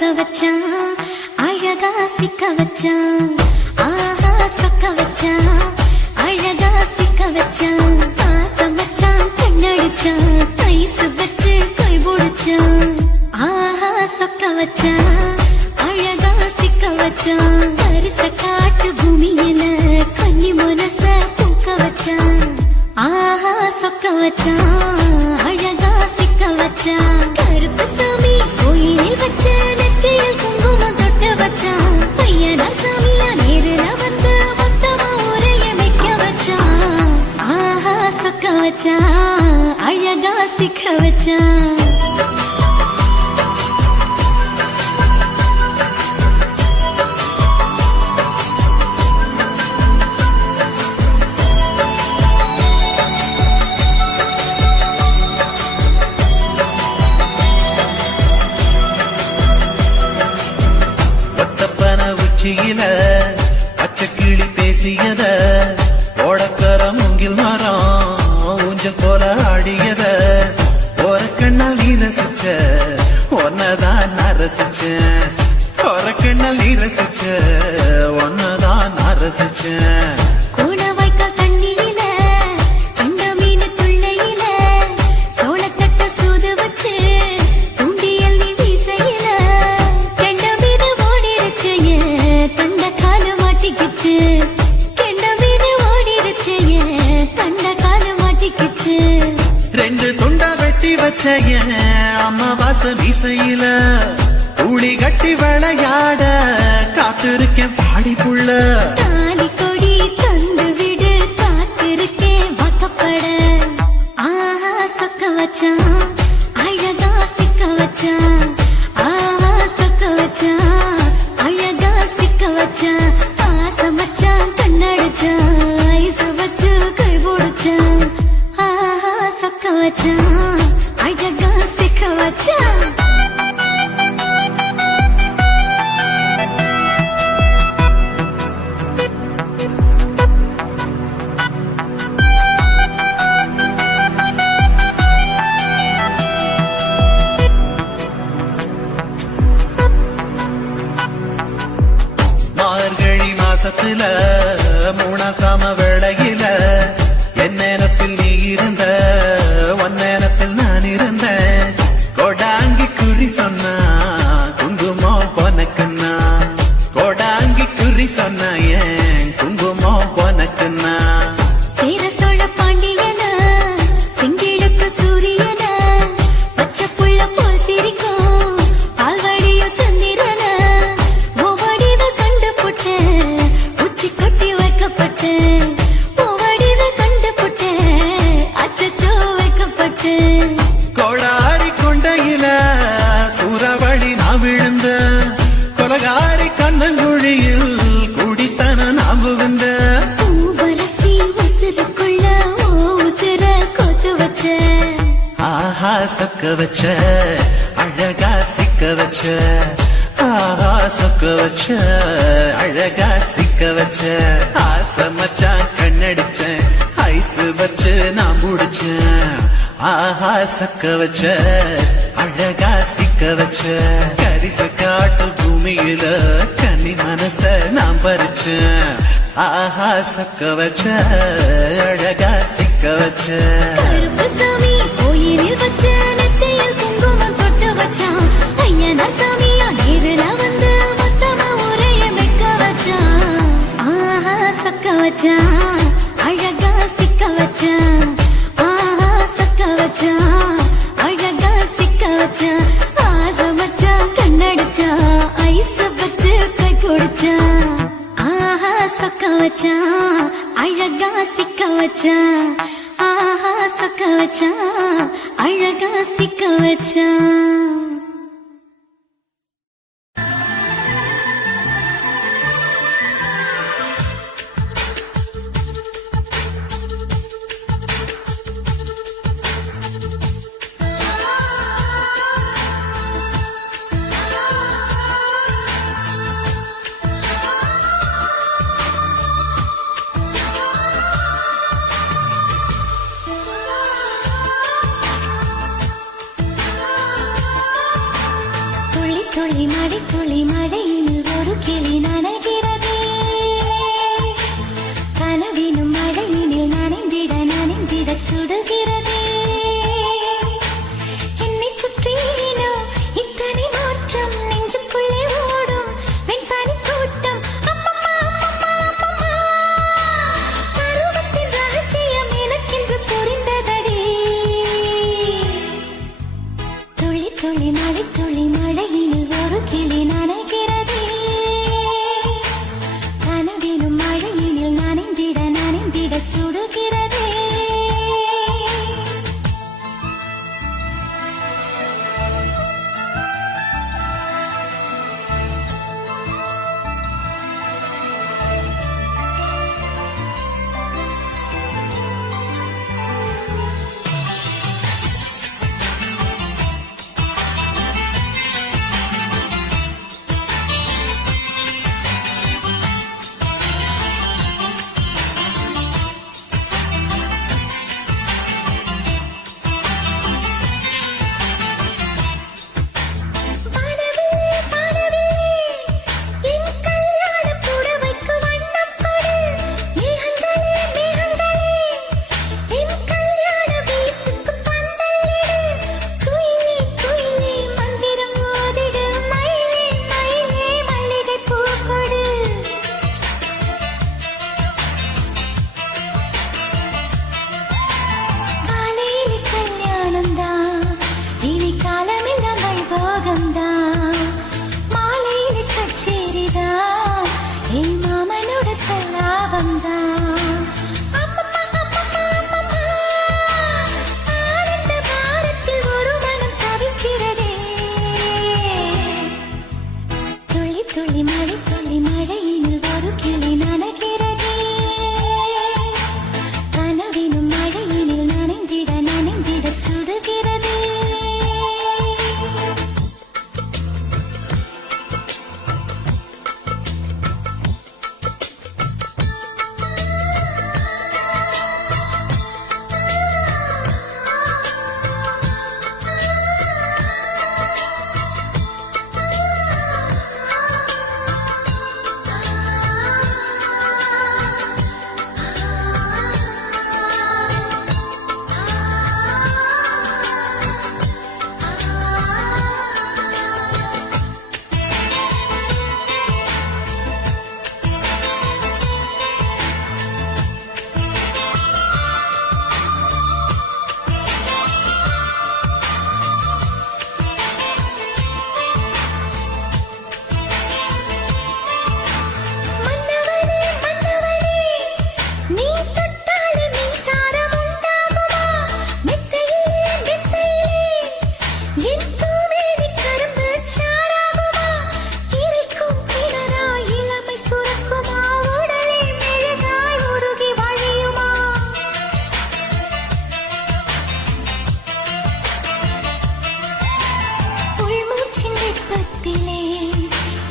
சொக்க வச்சான் அழகா சிக்க வச்சான் ஆஹா சொக்க வச்சான் அழகா சிக்க வச்சான் ஆசை வச்சான் கண்ணடிச்சான் ஐசு வச்சு கை போடுச்சான் ஆஹா சொக்க வச்சான் அழகா சிக்க வச்சான் அரிச காட்டு பூமியில கன்னி மனச பூக்க வச்சான் ஆஹா சொக்க வச்சான் அழகா சிக்க வச்சான் கருப்பு சாமி கோயிலில் வச்ச நெத்தியில் குங்குமம் தொட்டு வச்சான் பையனா சாமியா நேரில வந்து மொத்தமா உரைய வைக்க வச்சான் ஆஹா சொக்க வச்சான் அழகா சிக்க வச்சான் பச்சைக்கிளி பேசியத ஓடக்கர மூங்கில் மரம் ஊஞ்சல் போல ஆடியத ஒரு கண்ணால் நீ ரசிச்ச ஒன்னதான் நான் ரசிச்சேன் ஒரு கண்ணால் நீ ரசிச்ச ஒன்னதான் நான் ரசிச்சேன் ரெண்டு துண்டா வெட்டி வச்ச அம்மாவாச மீசையில ஊழி கட்டி விளையாட காத்திருக்கேன் பாடி புள்ள தாலி கொடி தந்து விடு காத்திருக்கேன் வாக்கப்பட ஆஹா சொக்க வச்சான் அழகா சிக்க வச்சான் ஆஹா சொக்க வச்சான் அழகா சிக்க வச்சான் ஆசை வச்சான் கண்ணடிச்சான் ஐசு வச்சு கை போடுச்சான் ஆஹா சொக்க வச்சான் அழகா சிக்க வச்சான் மார்கழி மாசத்துல மூணாசாம வேளையில என் நினப்பில் நீ இருந்த உன் நினப்பில் நான் இருந்தேன் கொடாங்கி குறி சொன்னா குங்குமம் பொனக்குன்னா கொடாங்கி குறி சொன்னா ஏன் குங்குமம் பொனக்குன்னா சேர சோழ பாண்டியன செங்கிழக்கு சூரியன பச்சை புள்ள போல் சிரிக்கும் பால்வடிய சந்திரன ஓவடிவ கண்டு புட்ட உச்சி கொட்டி வைக்கப்பட்டு ஓவடிவ கண்டு புட்ட அச்சச்சோ வைக்கப்பட்டு கோடாரி கொண்டையில சூறாவளி நான் விழுந்த கொலகாரி கண்ணங்குழியில் குடித்தன நான் புகுந்த பூவரசி உசுருக்குள்ள ஓ உசுர கொத்து வச்ச ஆஹா சொக்க வச்ச அழகா சிக்க வச்ச ஆஹா சொக்க வச்ச அழகா சிக்க வச்ச ஆசை மச்சான் கண்ணடிச்சேன் ஐசு வச்சு நான் முடிச்சேன் ஆஹா சொக்க வச்ச அழகா சிக்க வச்ச கரிச காட்டு பூமியில கன்னி மனச நான் பறிச்சேன் ஆஹா சொக்க வச்ச அழகா சிக்க வச்ச கருப்பு சாமி கோயிலில் வச்ச நெத்தியில் குங்குமம் தொட்டு வச்சான் ஐயனா சாமியா நேரில வந்து மொத்தமா உரைய வைக்க வச்சான் ஆஹா சொக்க வச்சான் அழகா சிக்க வச்சான் ஆஹா சொக்க வச்சான் அழகா சிக்க வச்சான் ஆசை வச்சான் கண்ணடிச்சான் ஐசு வச்சு கை குடிச்சான் ஆஹா சொக்க வச்சான் அழகா சிக்க வச்சான் ஆஹா சொக்க வச்சான் அழகா சிக்க வச்சான் துளி மழை துளி மழையில் ஒரு கிளி நனைகிறதே கனவினும் மழையினில் நனைந்திட சுடுகிறதே என்னை சுற்றினோ இத்தனை மாற்றம் நெஞ்சுக்குள்ளே ஓடும் வெண்பனி கூட்டம் அம்மம்மா அம்மம்மா அம்மம்மா பருவத்தின் ரகசியம் எனக்கென்று புரிந்ததடி துளி துளி மழை துளி மழையினில் ஒரு கிளி நனைகிறதே கனவினும் மழையினில் நனைந்திட சுடுகிறதே துளி மழை துளி மழையினில் ஒரு கிளி நனைகிறதே கனவினும் மழையினில் நனைந்திட சுடுகிறதே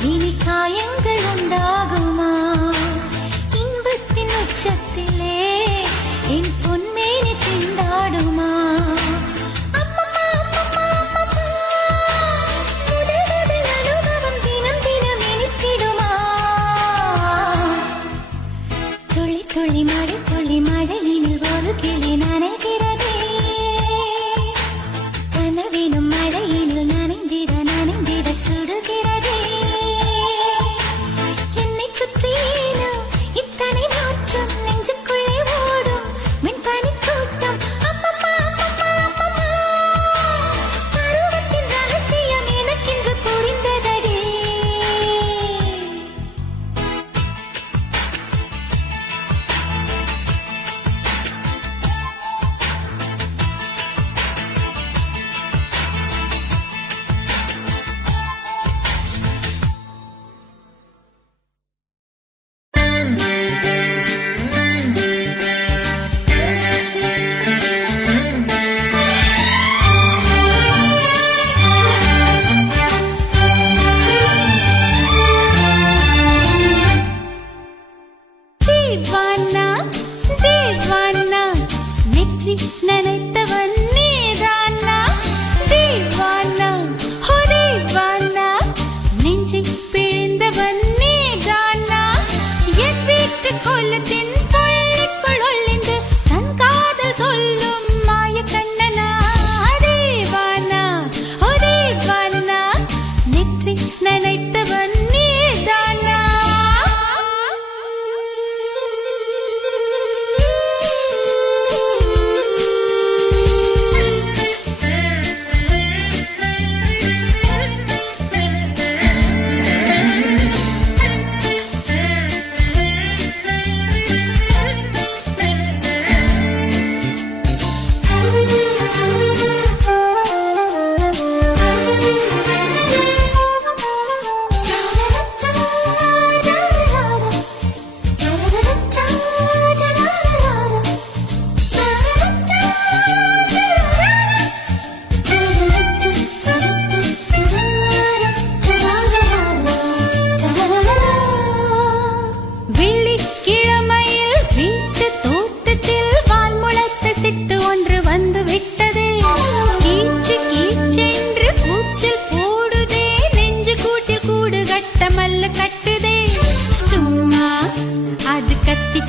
இனி காயங்கள் உண்டாகுமா இன்பத்தின் உச்சத்திலே என் பொன்மேனி திண்டாடுமா அம்மம்மா அம்மம்மா அம்மம்மா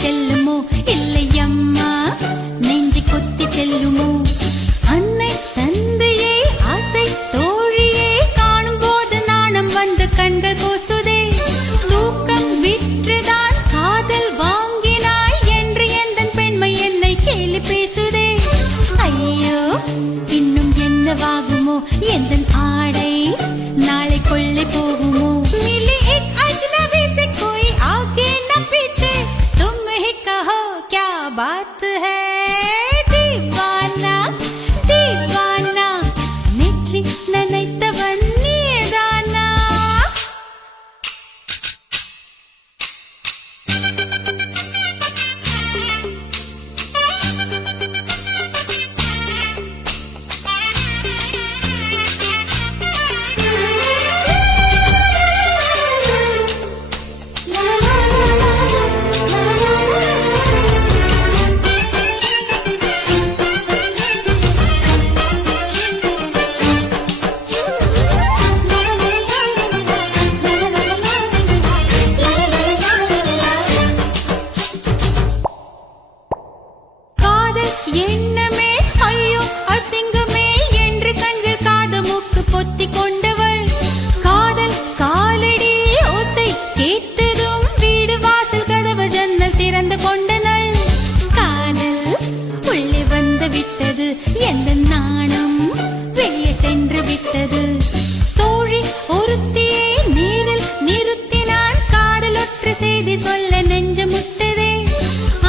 செல்லுமோ இல்லையம்மா நெஞ்சு கொத்தி செல்லுமோ அன்னை தந்தையே ஆசை தோழியே காணும் போது நாணம் வந்து கண்கள் கூசுதே தூக்கம் விற்றுதான் காதல் வாங்கினாய் என்று எந்தன் பெண்மை என்னை கேலி பேசுதே ஐயோ இன்னும் என்னவாகுமோ எந்தன் ஆடை நாளை கொள்ளை போகுமோ मिली एक अजनबी से कोई आगे न पीछे तुम ही कहो क्या बात है दीवाना दीवाना नेற்றி நினைத்தவன் நீதானா எண்ணமே ஐயோ அசிங்கமே என்று கண்கள் காது மூக்கு பொத்தி கொண்டவள் காதல் காலடி ஓசை கேட்டதும் வீடு வாசல் கதவு ஜன்னல் திறந்து கொண்டனள் காதல் உள்ளே வந்து விட்டது எந்த நாணம் வெளியே சென்று விட்டது தோழி ஒருத்தியை நேரில் நிறுத்தினான் காதல் ஒற்று செய்தி சொல்ல நெஞ்சு முட்டதே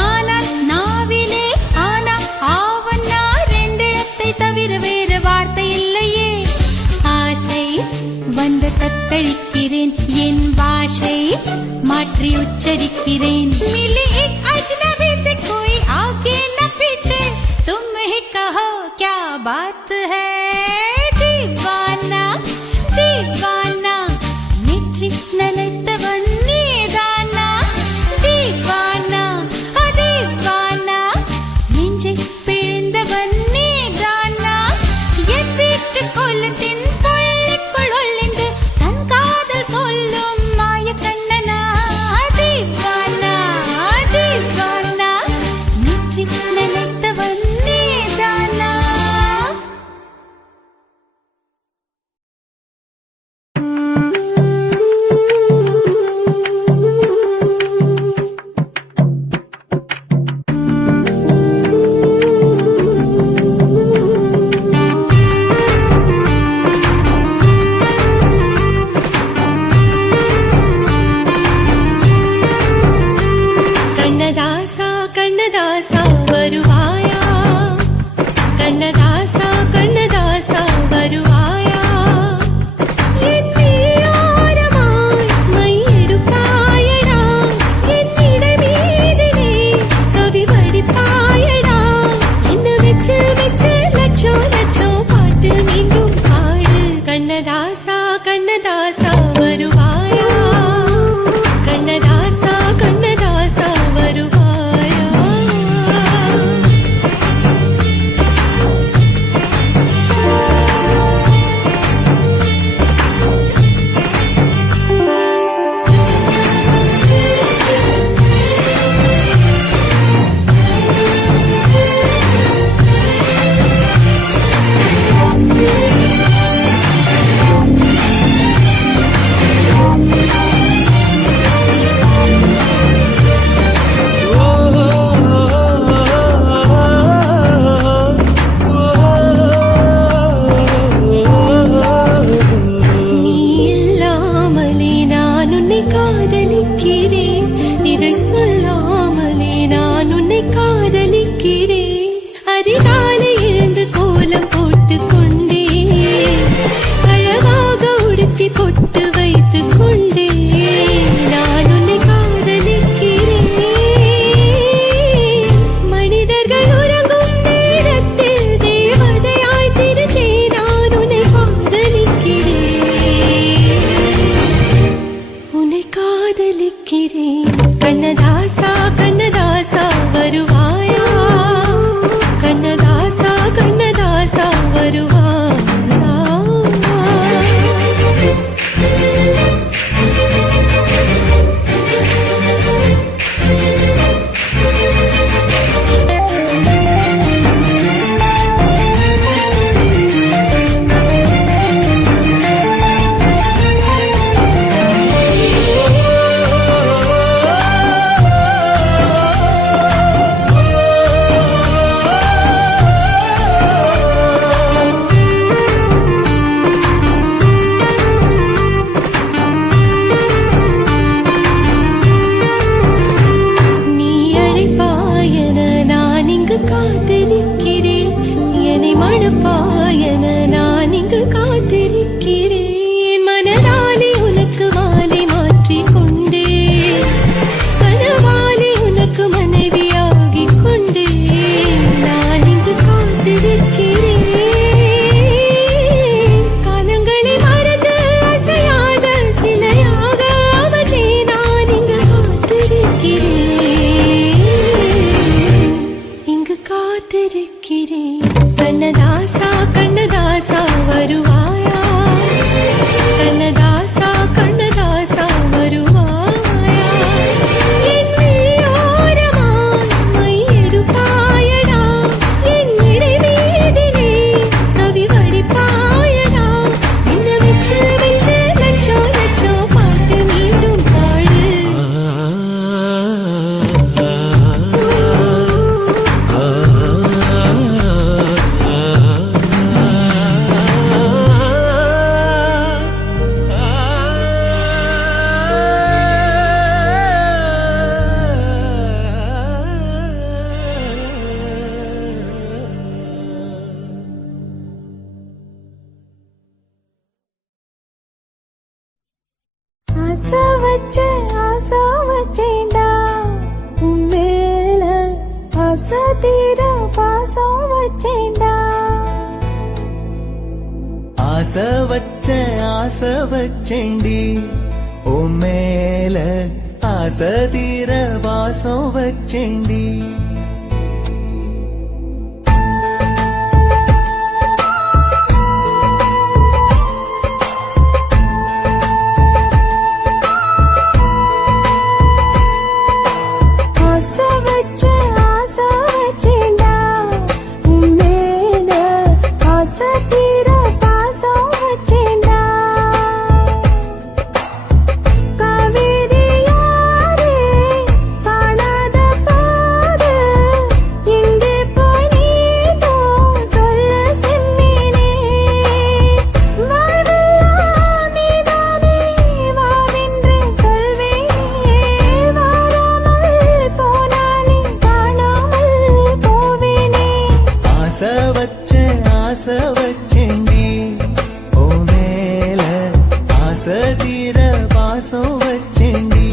ஆனால் நாவிலே ஆனா ஆவன்னா ரெண்டிடத்தை தவிர வேறு வார்த்தை இல்லையே ஆசை வந்து தத்தளிக்கிறேன் என் பாஷை மாற்றி உச்சரிக்கிறேன் मिली एक अजनबी से कोई आगे न पीछे तुम ही कहो क्या बात है दीवाना दीवाना नेற்றி நினைத்தவன் நீதானா दीवाना दीवाना நெஞ்சை பிழிந்தவன் நீதானா என் வீட்டு கொல்லத்தின் பள்ளிக்குள் ஒளிந்து தன் காதல் சொல்லும் மாய கண்ணனா दीवाना दीवाना நெற்றி நினைத்தவன் நீதானா கண்ணதாசா கண்ணதாசா வருவாயா கண்ணதாசா கண்ணதாசா வருவாயா என் விழியோரமாய் மையெடுப்பாயடா என் இடை மீதிலே கவி வடிப்பாயடா என்ன வெச்சு வெச்சு லட்சம் லட்சம் பாட்டு மீண்டும் பாடு கண்ணதாசா கண்ணதாசா வருவாயா கண்ணதாசா கண்ணதாசா வருவாயா ஆசை வச்சேன்டா உன் மேல ஆசை தீர பாசம் வச்சேன்டா ஆசை வச்சேண்டி உன் மேல ஆசை தீர வாசம் வச்சேண்டி ஆசை வச்சேண்டி ஓ மேல ஆசை தீர வாசம் வச்சேண்டி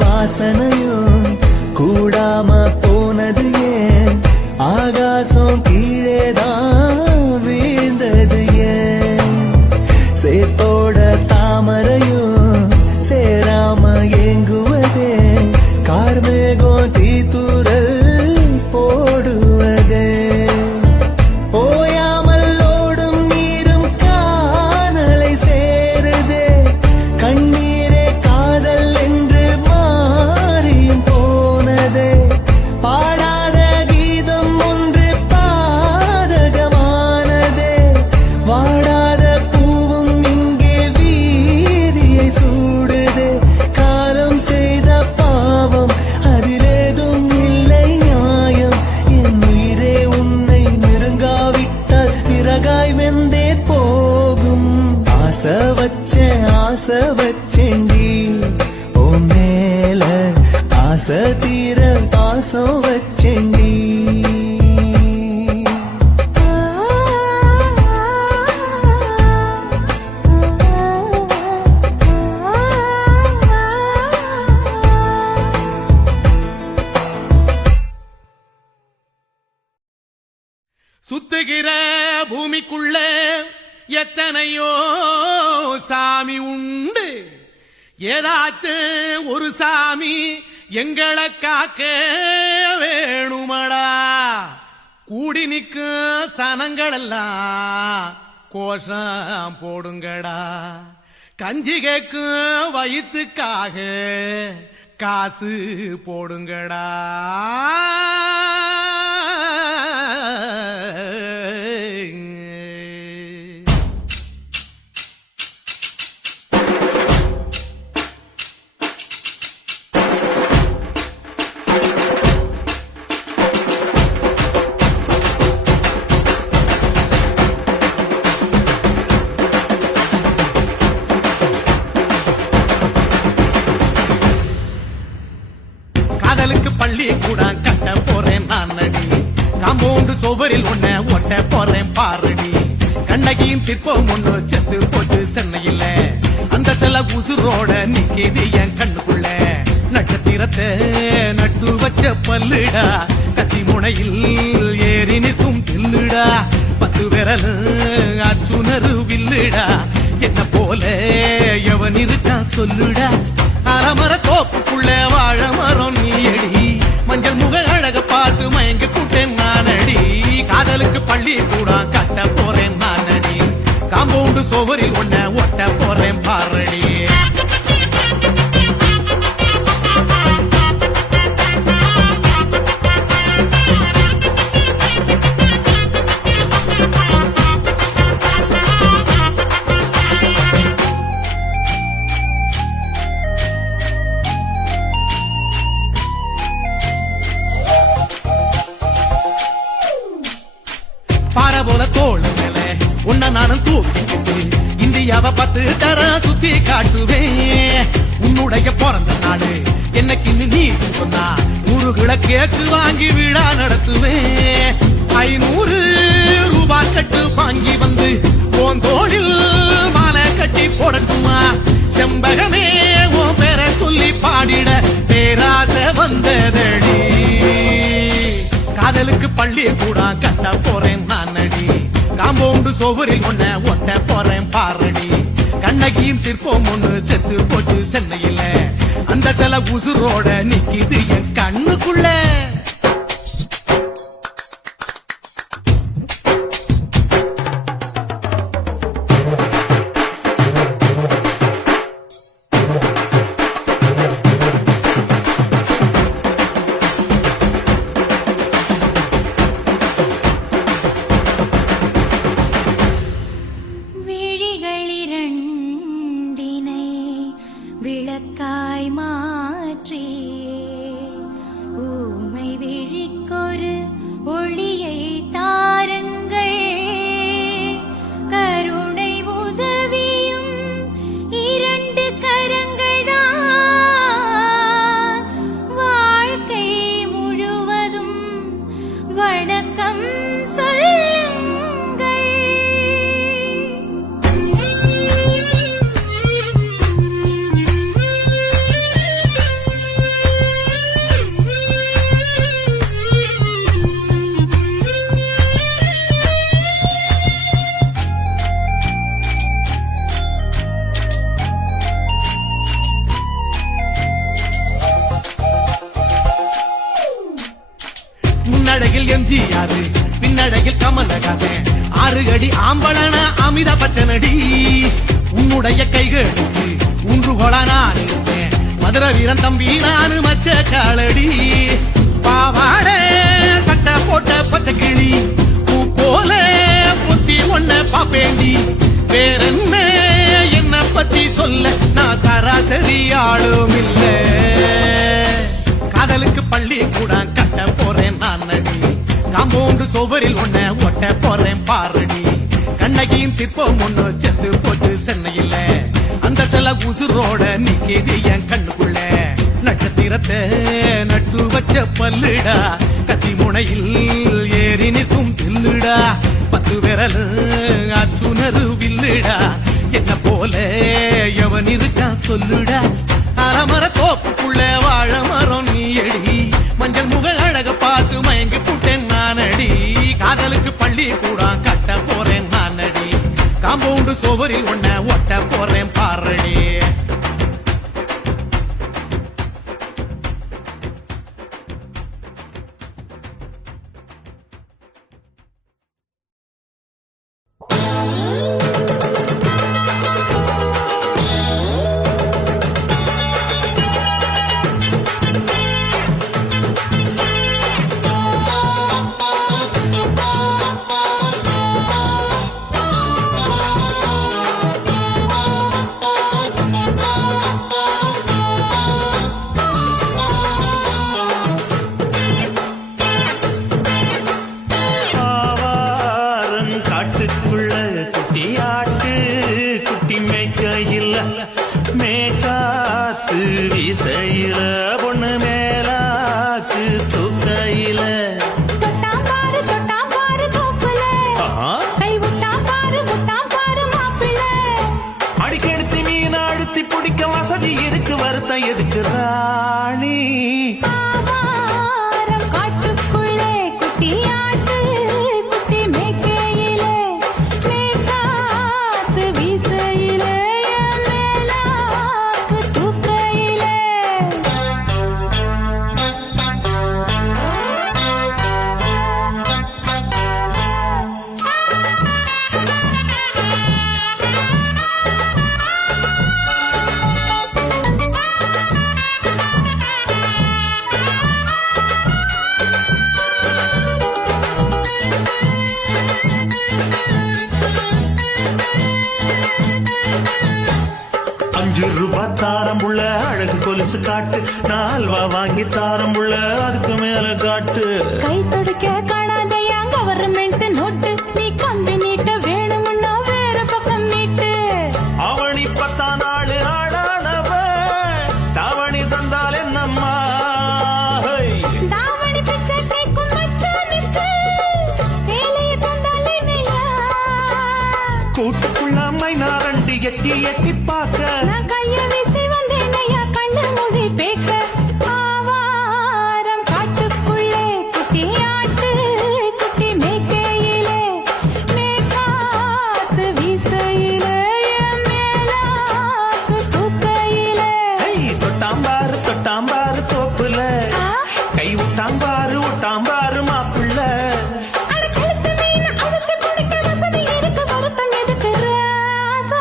வாசனையும் கூடாம போனது ஏன் ஆகாசம் கீழேதான் வீழ்ந்தது ஏன் சேத்தோட தாமரையும் சேராம ஏங்குவதே கார்மேகம் தீத்துரல் போடுவதே ஓயாமல் ஓடும் நீரும் காணலை சேருதே கண்ணீரே காதல் என்று மாறியும் போனதே பாடாத கீதம் ஒன்று பாதகமானதே வாடாத பூவும் இங்கே வீதியை சூடுதே காலம் செய்த பாவம் அதிலேதும் இல்லை நியாயம் என் உயிரே உன்னை நெருங்காவிட்டால் பிறகாய் வெந்தே போகும் ஆசை வச்சேண்டி ஓ மேல ஆசை தீர பாசம் வச்சேண்டி சுத்துகிற பூமிக்குள்ள எத்தனையோ சாமி உண்டு ஏதாச்சும் ஒரு சாமி எங்களை காக்க வேணுமடா கூடி நிற்கும் சனங்களெல்லாம் கோஷம் போடுங்கடா கஞ்சி கேக்கும் வயிற்றுக்காக காசு போடுங்கடா. காதலுக்கு பள்ளி கூட கட்ட போறேன் நான் அடி. காம்பவுண்டு சுவரில் ஒன்ன ஒட்ட போறேன் பாரடி. கண்ணகியின் சிற்பம் ஒண்ணு செத்து போச்சு சென்னையில. அந்த செல உசுரோட நிக்கிது என் கண்ணுக்குள்ள. நட்சத்திரத்தை நட்டு வச்ச பல்லுடா, கத்தி முனையில் ஏறி நிற்கும் தில்லுடா. 10 விரல் அச்சுணரு வில்லுடா. என்ன போல எவன் இருக்கான் சொல்லுடா. அலமர தோப்புக்குள்ள வாழ மரம் நீயடி. மஞ்சள் முக அழக பார்த்து மயங்கி கூட்டேன் நானடி. காதலுக்கு பள்ளி கூட கட்ட போறேன் நானடி. காம்பவுண்டு சோவரில் ஒன்ன ஒட்ட போறேன் பாரடி. பார போல தோள் மேல உன்ன நானும் தூக்கிட்டு இந்தியாவை 10 தர சுத்தி காட்டுவேன். உன்னுடைய பிறந்த நாடு என்னைக்கு நீ சொன்னா 100 கிலோ கேக்கு வாங்கி விழா நடத்துவேன். 500 ரூபாய் கட்டு வாங்கி வந்து போந்தோளில் மாலை கட்டி போடட்டுமா. செம்பகமே உன் பேரை சொல்லி பாடிட பேராசை வந்ததடி. காதலுக்கு பள்ளி கூட கட்ட போறேன் நானடி. காம்பவுண்டு சோவரில் ஒன்ன ஒட்ட போறேன் பாரடி. கண்ணகியின் சிற்பம் ஒண்ணு செத்து போச்சு சென்னையில. அந்த செல உசுரோட நிக்கிது என் கண்ணுக்குள்ள. விழிகளிரண்டினை விளக்காய் மாற்றி ஊமை விழிக்கொரு ஒளியை தாருங்கள். கருணை உதவியும் 2 கரங்கள்தான். வாழ்க்கை முழுவதும் வணக்கம் சொல்லுங்கள். முன்னடையில் எம்ஜிஆர், பின்னடையில் கமலஹாசன். 6 அடி ஆம்பளன அமிதாப் பச்சனடி. உன்னுடைய கைகளுக்கு ஊன்றுகோலா நான் இருப்பேன். மதுர வீரன் தம்பி நானு மச்ச காலடி. பாவாட சட்டை போட்ட பச்சை கிளி பூ போல புத்தி ஒன்ன பாப்பேண்டி. வேறென்ன என்ன பத்தி சொல்ல நான் சராசரி ஆளும் இல்ல. காதலுக்கு பள்ளி கூட கட்ட போறேன் நானடி. காம்பவுண்டு சோவரில் ஒன்ன ஒட்ட போறேன் பாரடி. கண்ணகியின் சிற்பம் ஒண்ணு செத்து போச்சு சென்னையில. அந்த செல உசுரோட நிக்கிது என் கண்ணுக்குள்ள. நட்சத்திரத்தை நட்டு வச்ச பல்லுடா, கத்தி முனையில் ஏறி நிற்கும் தில்லுடா. 10 விரல் அச்சுணரு வில்லுடா. என்ன போல எவன் இருக்கான் சொல்லுடா. அலமர தோப்புக்குள்ள வாழ மரம் நீயடி. மஞ்சள் முக அழக பார்த்து மயங்கி கூட்டேன் நானடி. காதலுக்கு பள்ளி கூட கட்ட போறேன் நானடி. காம்பவுண்டு சோவரில் ஒன்ன ஒட்ட போறேன் பாரடி. 5 ரூபாய் தாரம் புள்ள அழகு கொலுசு காட்டு, நான் அல்வா வாங்கி தாரம் புள்ள அதுக்கு மேல காட்டு. கை தொடுக்க காணாதையா கவர்மெண்ட் நோட்டு, நீ கம்பி நீட்ட வேணும்னா வேற பக்கம் நீட்டு. அவனி 10 நாள் ஆளானவ தாவணி தந்தால் என்னம்மா? தாவணி பிச்சை கேட்கும் மச்சானுக்கு சேலையை தந்தால் என்னையா? கூட்டுக்குள்ள மைனா ரெண்டு எட்டி எட்டி பார்க்க, நான் கைய வீசி வந்தேனையா கண்ணு மொழி பேக்க. ஆவாரம் காட்டுக்குள்ளே குட்டி ஆட்டு குட்டி மேய்க்கையிலே, மேற்காத்து வீசையிலே, என் மேலாக்கு தூக்கையிலே. தொட்டாம்பாரு தோப்புல, கை விட்டாம்பாரு மாப்பிள்ள. அட கழுத்து மீன் அவுத்து குடிக்க வசதி இருக்கு, வருத்தம் எதுக்கு ராசா?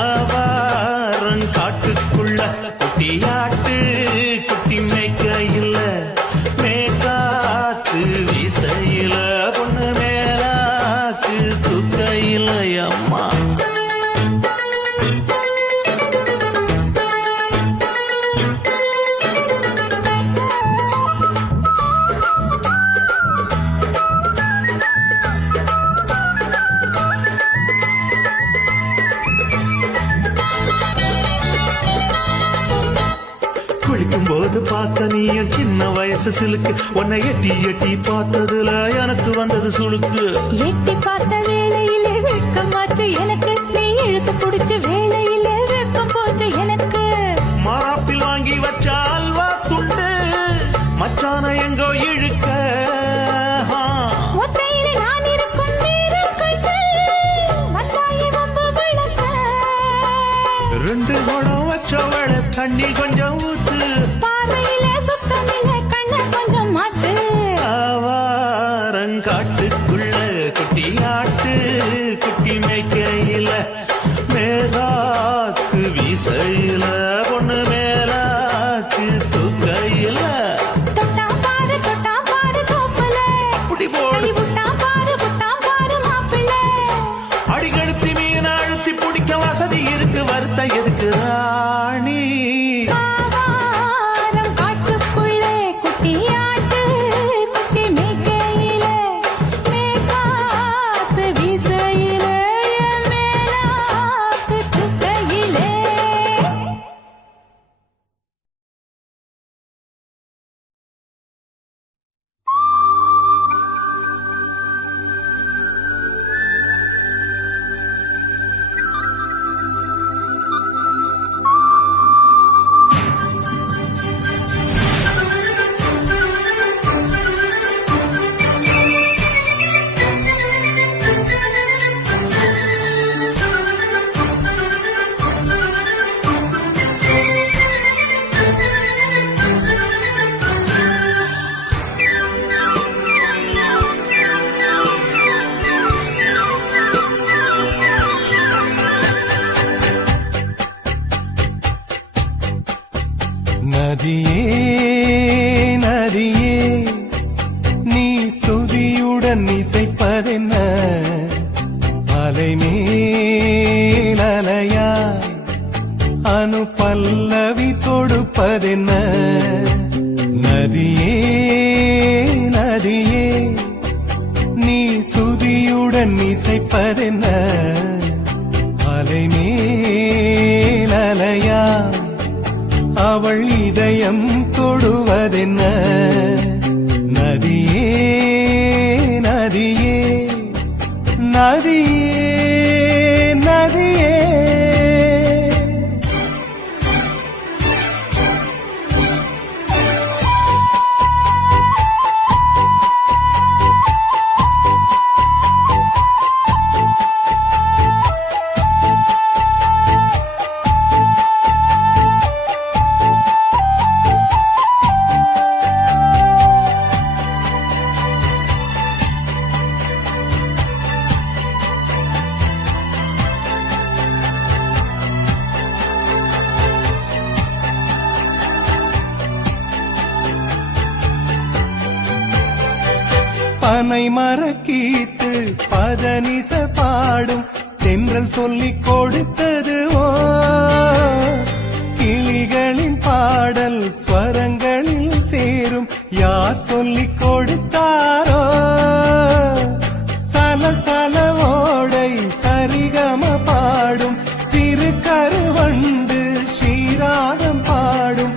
ஆவாரம் காட்டுக்குள்ள குட்டியாட்டு குட்டி மேய்க்கையில, மேற்காத்து வீசையில, பொண்ணு மேலாக்கு தூக்கையில அம்மா. குளிக்கும் போது பார்த்த நீயும் சின்ன வயசு சிலுக்கு, உன்னை எட்டி எட்டி பார்த்ததுல எனக்கு வந்தது சுளுக்கு. எட்டி பார்த்த வேளையிலே வெட்கம் மாற்று எனக்கு, நீ இழுத்து புடிச்ச வேளையிலே வெட்கம் போச்சு எனக்கு. மாறாப்பில் வாங்கி வச்ச அல்வா துண்டு மச்சான எங்கோ இழுக்க. ஒத்தையிலே நான் இருக்கும் நேரம் கைத்து வந்தாயே வம்பு விளக்க. 2 குடம் வச்சவள தண்ணி கொஞ்சம் ஊத்து, பார்வையிலே சுத்தமில்லை கண்ண கொஞ்சம் மாட்டு. ஆவாரங்காட்டுக்குள்ள குட்டியாட்டு குட்டி மேய்க்கையில, மேலாக்கு வீசையில, பொண்ணு மேலாக்கு தூக்கையில. தொட்டாம் பாரு தோப்புல, அப்படி போடு. கை விட்டாம் பாரு மாப்பிள்ளை. அடிகழுத்தி மீன் அழுத்தி பிடிக்க வசதி இருக்கு, வருத்த எதுக்கு ராணி? ஆவாரம் காட்டுக்குள்ளே குட்டியாட்டு குட்டி மேய்க்கையிலே, மேற்காத்து வீசையிலே, என் மேலாக்கு தூக்கையிலே. நதியே நதியே நீ சுதியுடன் இசைப்பதென்ன, அலை மேல் அலையா அனு பல்லவி தொடுப்பதென்ன. நதியே நதியே நீ சுதியுடன் இசைப்பதென்ன, அலை மேல் அலையா அவள் இதயம் தொடுவதென்ன. நதியே நதியே நதியே நதியே. பனை மரக்கீத்து பதனிச பாடும் தென்றல் சொல்லிக் கொடுத்தது ஓ பாடல் ஸ்வரங்களில் சேரும் யார் சொல்லிக் கொடுத்தாரோ சலசல ஓடை சரிகம பாடும் சிறு கருவண்டு ஸ்ரீராகம் பாடும்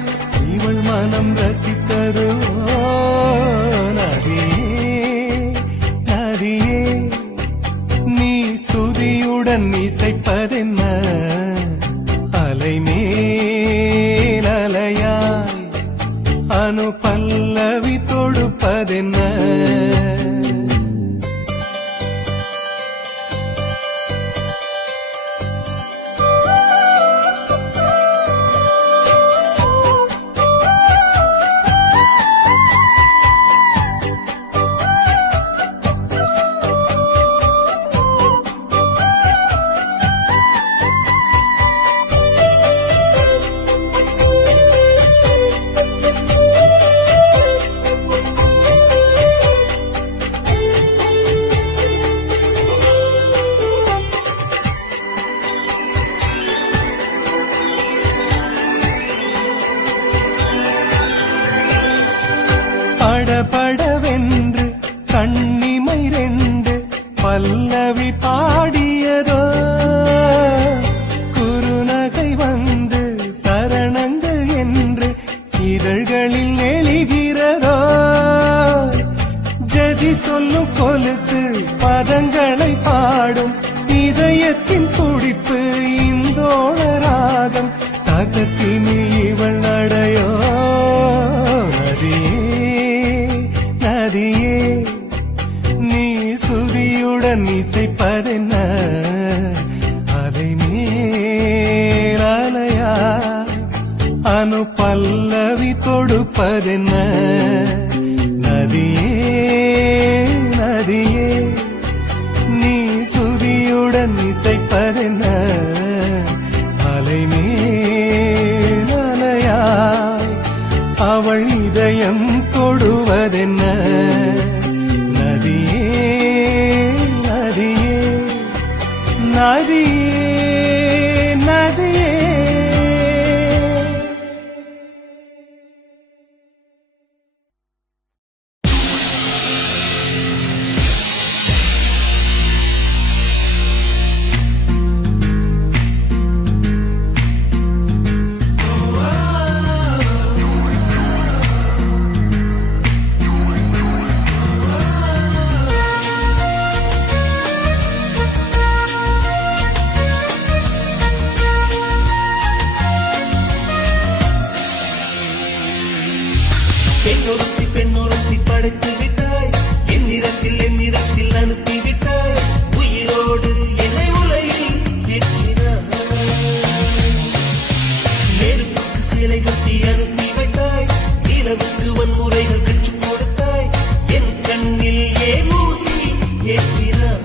இவள் மனம் ரசித்ததோ நதியே நீ சுதியுடன் இசைப்பதென்ன அலைமேல் அலையாய் அனு பல்லவி தொடுப்பதென்ன படபடவென்று கண்ணிமை ரெண்டு பல்லவி பாடியதோ குறுநகை வந்து சரணங்கள் என்று இதழ்களில் நெளிகிறதோ ஜதி சொல்லும் கொலுசு பதங்களை பாடும் இதயத்தின் துடிப்பு இந்தோள ராகம் தகத்தினி இவள் நடையோ நதியே நீ சுதியுடன் இசைப்பதென்ன அலைமேல் அலையா அனு பல்லவி தொடுப்பதென்ன நதியே நீ சுதியுடன் இசைப்பதென்ன அலைமேல் அலையா அவள் இதயம் தொடுவதென்ன நதியே பெண்ணொருத்தி படைத்து விட்டாய் என்னிடத்தில் அனுப்பிவிட்டாய் உயிரோடு என்னை உலகில் ஏற்றினாய் நெருப்புக்கு சிலை கட்டி அனுப்பி வைத்தாய் நிலவுக்கு வன்முறைகள் கற்றுக் கொடுத்தாய் என் கண்ணில் ஏன் ஊசி ஏற்றினாய்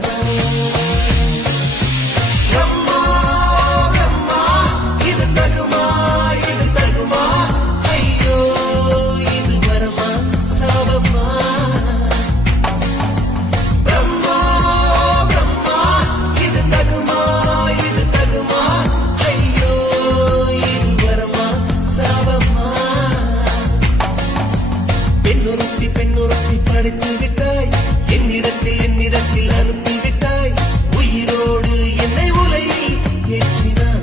பெண்ணொருத்தி படைத்து விட்டாய் என்னிடத்தில் அனுப்பி விட்டாய் உயிரோடு என்னை உலகில் ஏற்றினாய்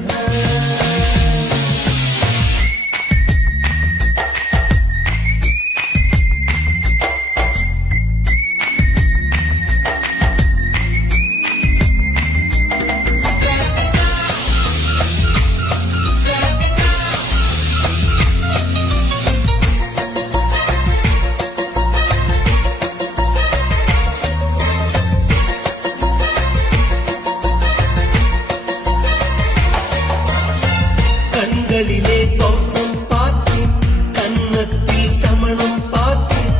கண்களிலே பௌத்தம் பார்த்தேன் கன்னத்தில் சமணம் பார்த்தேன்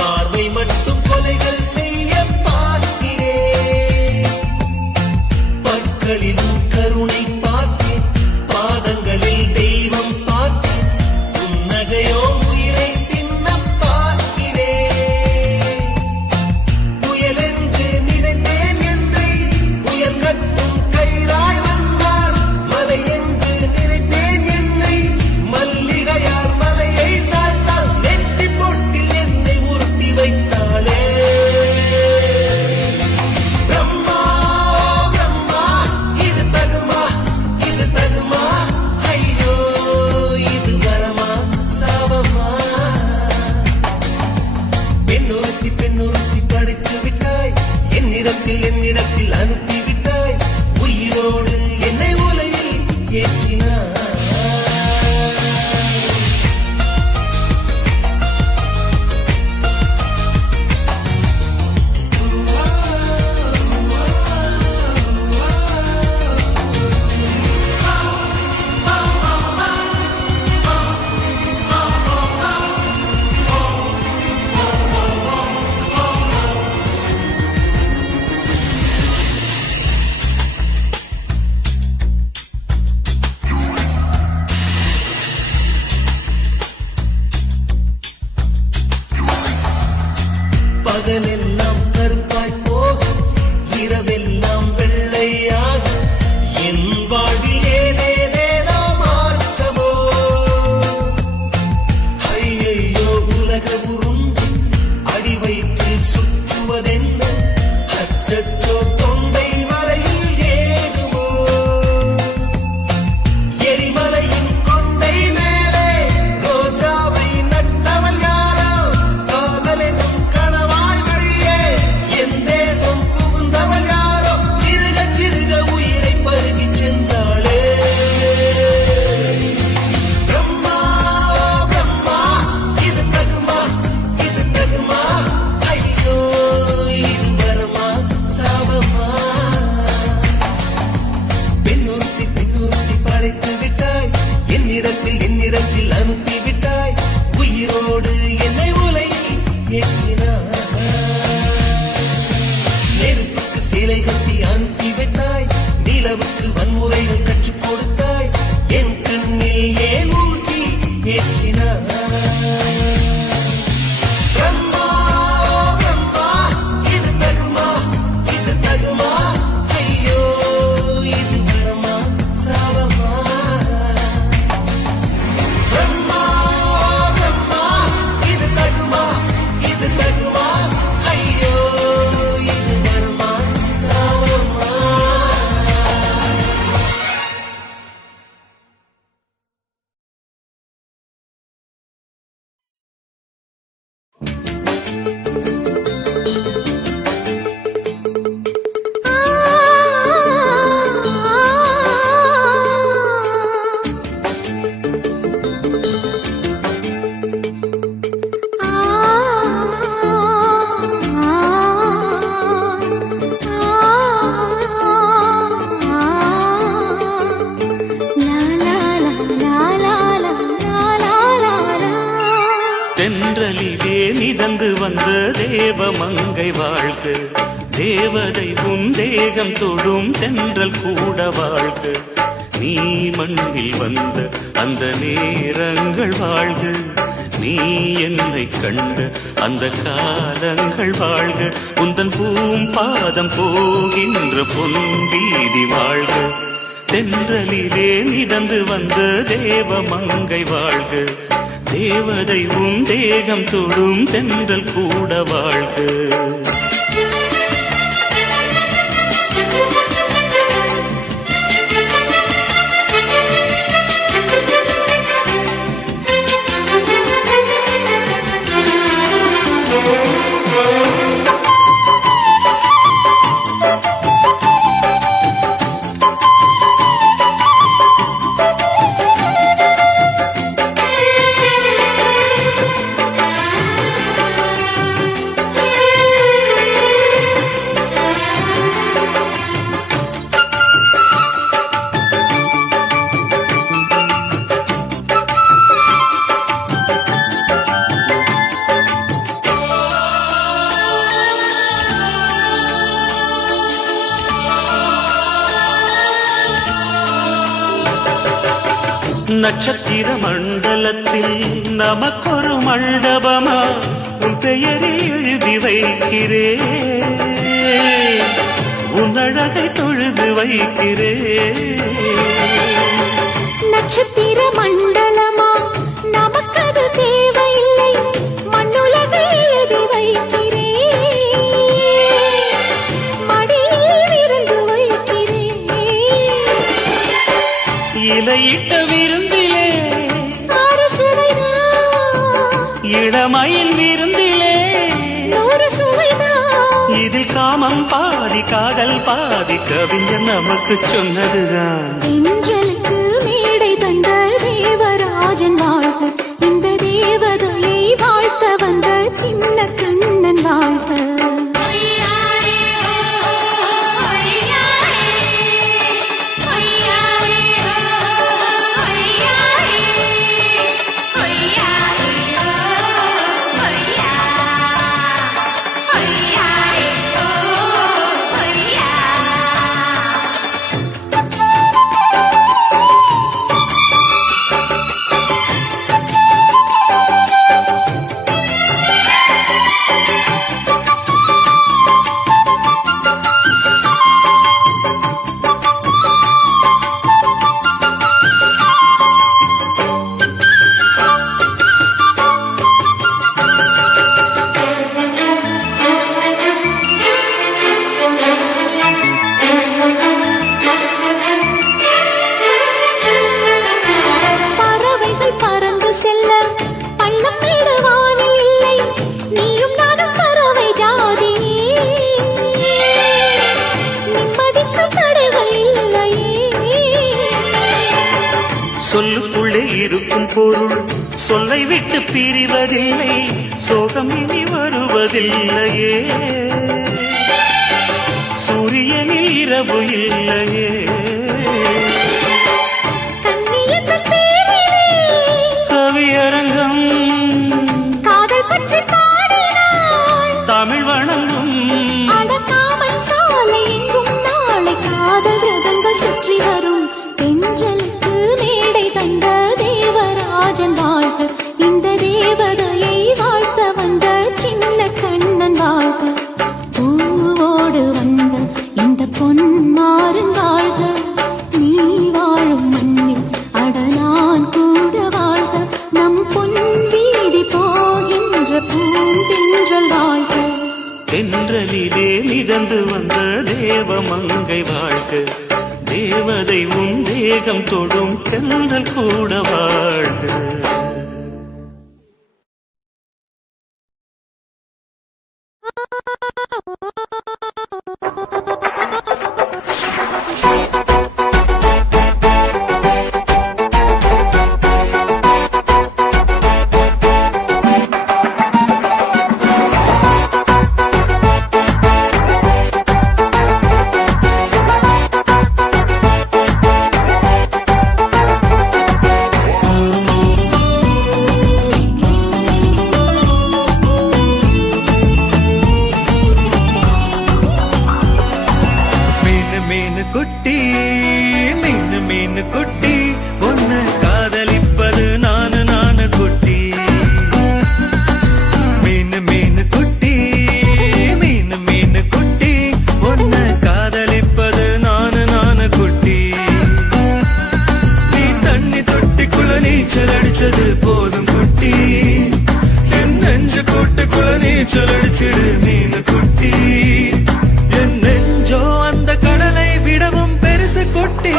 பார்வை மட்டும் கொலைகள் செய்ய பார்க்கிறேன் பற்களிலும் கருணை பார்த்தேன் பாதங்களில் தெய்வம் பார்த்தேன் புன்னகையோ உயிரை தின்ன பார்க்கிறேன் புயலென்று நினைத்தேன் என்னை புயல் கட்டும் கயிறாய் வந்தாள் மலை என்று நினைத்தேன் என்னை மல்லிகையார் மிதந்து வந்த தேவ மங்கை வாழ்க, தேவதை உன் தேகம் தொடும் சென்றல் கூட வாழ்க. நீ மண்ணில் வந்த அந்த நேரங்கள் வாழ்க, நீ என்னை கண்ட அந்த காலங்கள் வாழ்க. உந்தன் பூம்பாதம் போகின்ற பொன் வீதி வாழ்க, தென்றலிலே மிதந்து வந்த தேவ மங்கை வாழ்க, தேவதை உன் தேகம் தொடும் தென்றல் கூட வாழ்க. நட்சத்திர மண்டலத்தில் நமக்கொரு மண்டபமா உன் பெயரில் எழுதி வைக்கிறேன், உன் அழகை தொழுது வைக்கிறேன். நட்சத்திர மண்டலமா நமக்கது தேவையில்லை, மண்ணுலகை எழுதி வைக்கிறேன், மடியில் விருந்து வைக்கிறேன். இலையிட்ட விருந்திலே ஆறு சுவைதான், இளமையின் விருந்திலே நூறு சுவைதான். இதில் காமம் பாதி காதல் பாதி கவிஞர் நமக்கு சொன்னதுதான். தென்றலுக்கு மேடை தந்த தேவராஜன் வாழ்க, இந்த தேவதையை வாழ்த்த வந்த சின்ன கண்ணன் வாழ்க. சொல்லுக்குள்ளே இருக்கும் பொருள் சொல்லை விட்டு பிரிவதில்லை, சோகம் இனி வருவதில்லையே, சூரியனில் இரவு இல்லையே. கவியரங்கம் காதல் பற்றி பாடினாள், தமிழ் வணங்கும் அடக்காமல் சாலை எங்கும் நாளை காதல் ரதங்கள் சுற்றி வரும். தென்றலுக்கு மேடை தந்த தேவராஜன் வாழ்க, இந்த தேவதையை வாழ்த்த வந்த சின்ன கண்ணன் வாழ்க. பூவோடு வந்த இந்த பொன்மாறன் வாழ்க, நீ வாழும் மண்ணில் அட நான் கூட வாழ்க. நம் பொன் வீதி போகின்ற பூந்தென்றல் வாழ்க. தென்றலிலே மிதந்து வந்த தேவ மங்கை வாழ்க, தேவதை உன் தேகம் தொடும் தென்றல் கூட வாழ்க. மீனு மீனு குட்டி உன்னை காதலிப்பது நானு குட்டி மீனு மீனு குட்டி மீனு மீனு குட்டி உன்னை காதலிப்பது நானு குட்டி நீ தண்ணி தொட்டிக்குள்ள நீச்சல் அடிச்சது போதும் குட்டி என் நெஞ்சு கூட்டுக்குள்ள நீச்சல் அடிச்சிடு மீனு குட்டி என் நெஞ்சோ அந்த கடலை விடவும் பெருசு குட்டி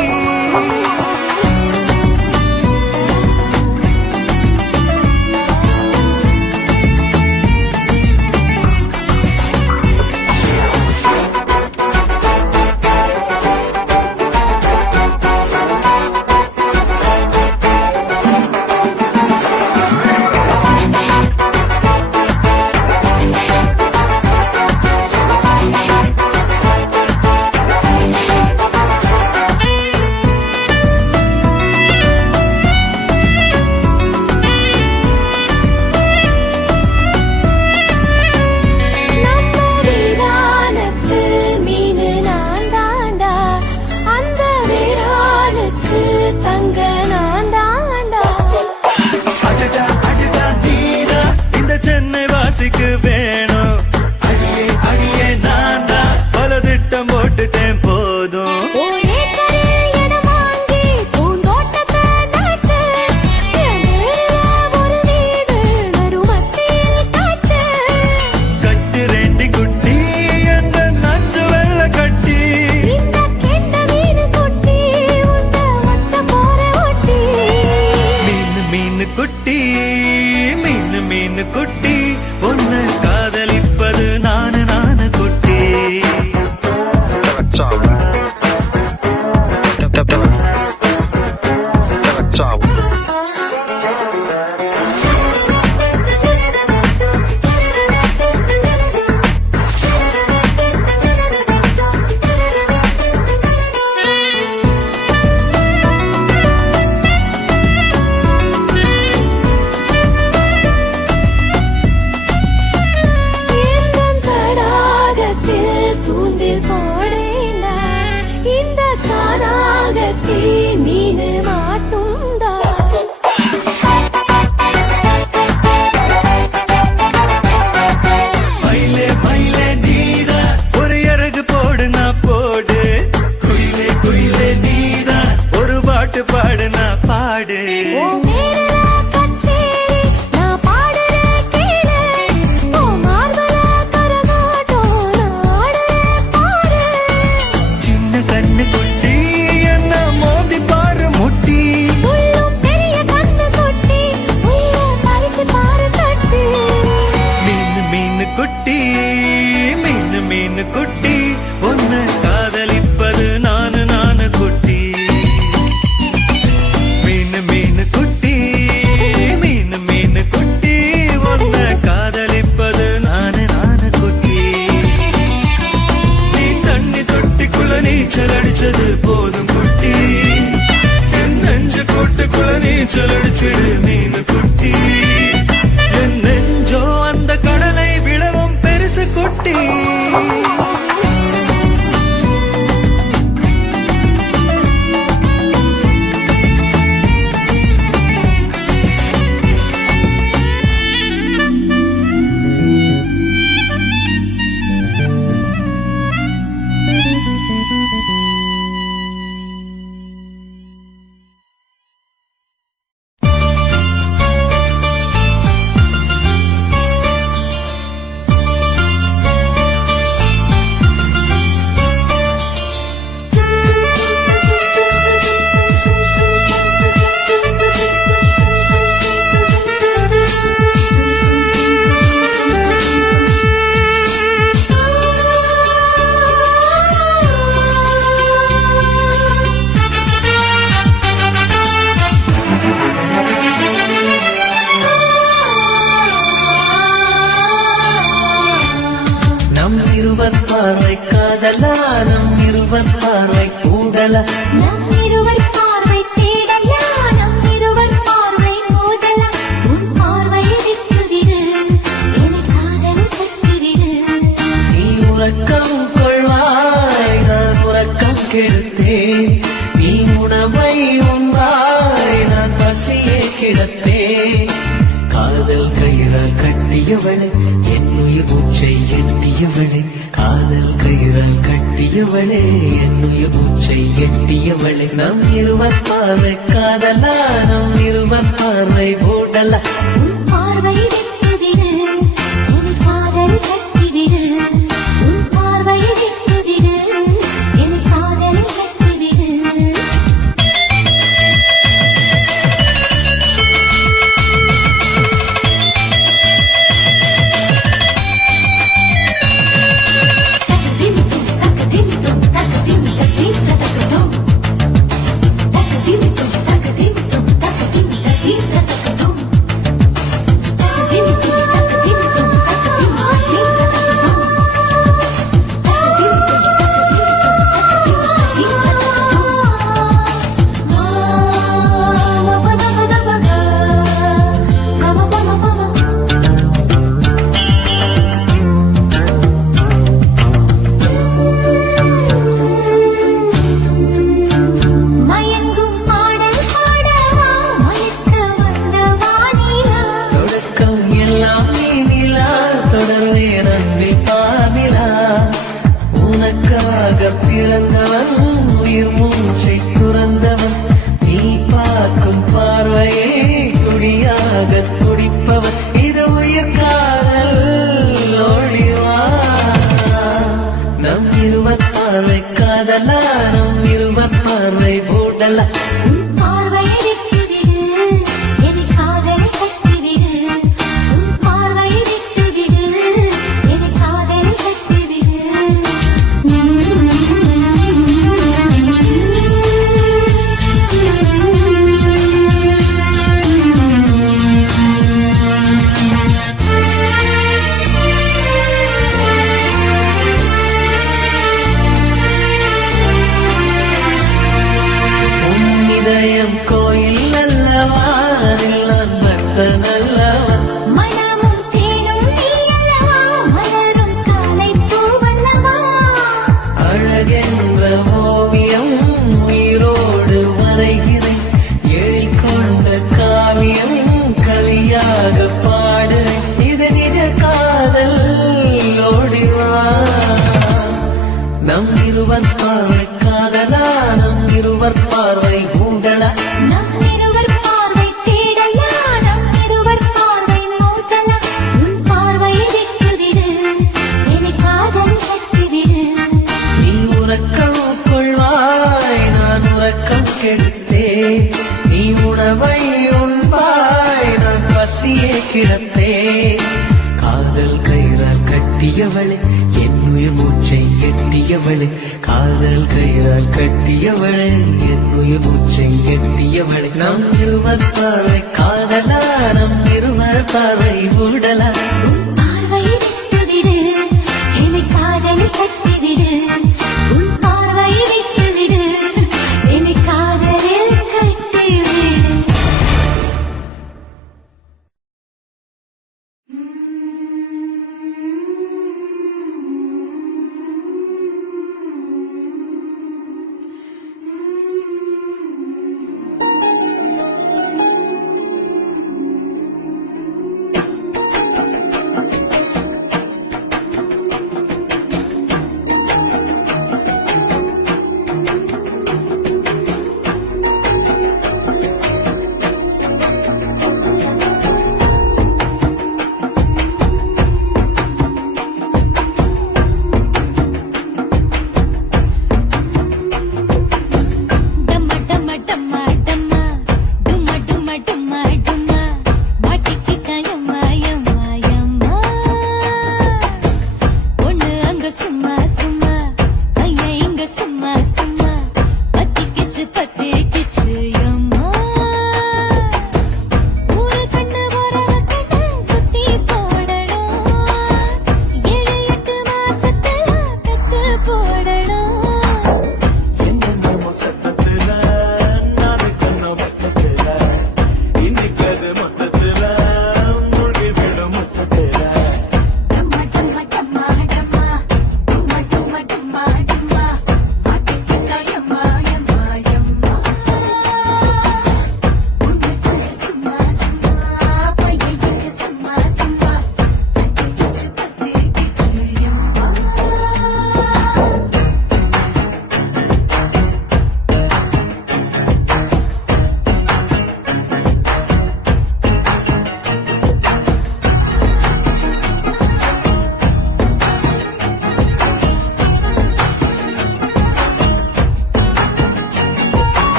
நம்ம வீரானுக்கு மீனு நான் தாண்டா அந்த வீரானுக்கு தங்க நான் தாண்டா அடடா அடடா நீரா இந்த சென்னை வாசிக்கு வேணும் அடியே அடியே நான் தான் பல திட்டம் போட்டுட்டேன் போதும் ஒரே கரையில் இடம் வாங்கி பூந்தோட்டத்தை நாட்டு என் பேருல ஒரு வீடு நடுமத்தியில் காட்டு கட்டு ரெண்டி குட்டி எங்க நச்சு வெள்ள கட்டி இந்த கெண்ட மீனு குட்டி உன்னை ஒட்ட போற ஒட்டி மீனு மீனு குட்டி மீனு மீனு குட்டி உன்னை காதலிப்பது நானு குட்டி எந்தன் தடாகத்தில் தூண்டில் போடேண்டா இந்த தடாகத்தில் மீனு மாட்டுண்டா மயிலே மயிலே நீதா ஒரு இறகு போடு நான் போடு குயிலே குயிலே நீதா ஒரு பாட்டு பாடு நான் பாடு உன் பேருல கச்சேரி நான் பாடுறேன் கேளு உன் மார்பல கரகாட்டம் நான் ஆடுறேன் பாரு சின்ன கண்ணு குட்டி என்ன மோதி பாரு முட்டி உள்ளும் பெரிய கண்ணு கொட்டி உயிரை பறிச்சு பாரு தட்டு மீனு மீனு குட்டி மீனு மீனு குட்டி உன்னை காதலிப்பது நானு குட்டி மீனு மீனு குட்டி மீனு மீனு குட்டி உன்னை காதலிப்பது நானு குட்டி நீ தண்ணி தொட்டிக்குள்ள நீச்சல் அடிச்சது போதும் குட்டி என் நெஞ்சு கூட்டுக்குள்ள நீச்சல் அடிச்சிடு மீனு குட்டி என் நெஞ்சோ அந்த கடலை விடவும் பெருசு குட்டி இருவர் பார்வை காதலா நம் இருவர் பார்வை கூடலா நம் இருவர் பார்வை தேடலா நம் இருவர் பார்வை மோதலா உன் பார்வையை விட்டுவிடு என காதல் பெற்றுவிடு நீ உறக்கம் கொள்வாய் நான் உறக்கம் கெடுத்தேன் கிடப்பே காதல் கயிறால் கட்டியவளே என் உயிர் மூச்சை எட்டியவளே காதல் கயிறால் கட்டியவளே என் உயிர் மூச்சை எட்டியவளே நம் இருவர் பார்வை காதலா நம் இருவர் பார்வை போடலா உன் பார்வை விட்டுவிடு என் காதல் கட்டிவிடு உன் பார்வை விட்டுவிடு என் காதல் கட்டிவிடு மயங்கும் பாடல் பாடவா மயக்க வந்த வானிலா தொடக்கம் எல்லாம் நீ நிலா தொடர்வே நன்றி பாதிலா உனக்காக பிறந்தவன் உயிர் மூச்சை துறந்தவன் நீ பார்க்கும் பார்வையே துடியாக துடிப்பவன் இது உயிர் காதல் ஒளிவா நம் இருவர் பார்வை காதலா நம் இருவர் பார்வை போடலா உன் பார்வையை விட்டுவிடு என் காதலை கட்டிவிடு உன் பார்வையை விட்டுவிடு என் காதலை கட்டிவிடு உன் இதயம் கோயில் அல்லவா அதில் நான் பக்தன் அல்லவா மனமும் தேனும் நீ அல்லவா மலரும் காலை பூவல்லவா அழகென்ற ஓவியம் உயிரோடு வரைகிறேன் எழில் கொண்ட காவியம் கலியாக பாடுறேன் இது நிஜ காதல் ஓடிவா நம் இருவர் பார்வை காதலா நம் இருவர் பார்வை ஊடலா நம் இருவர் பார்வை தேடலா நம் இருவர் பார்வை மோதலா உன் பார்வையை விட்டுவிடு என் காதலை கட்டிவிடு நீ உறக்கம் கொள்வாய் நான் உறக்கம் கெடுத்தே நீ உணவை உண்பாய் நான் பசியே கிடப்பே காதல் கயிறால் கட்டியவளே என் உயிர் மூச்சை எட்டியவளே காதல் கயிறால் கட்டியவளே என் உயிர் மூச்சை எட்டியவளே நம் இருவர் பார்வை காதலா நம் இருவர் பார்வை ஊடலா உன் பார்வையை விட்டுவிடு என் காதலை கட்டிவிடு உன் பார்வையை விட்டுவிடு என் காதலில் கட்டிவிடு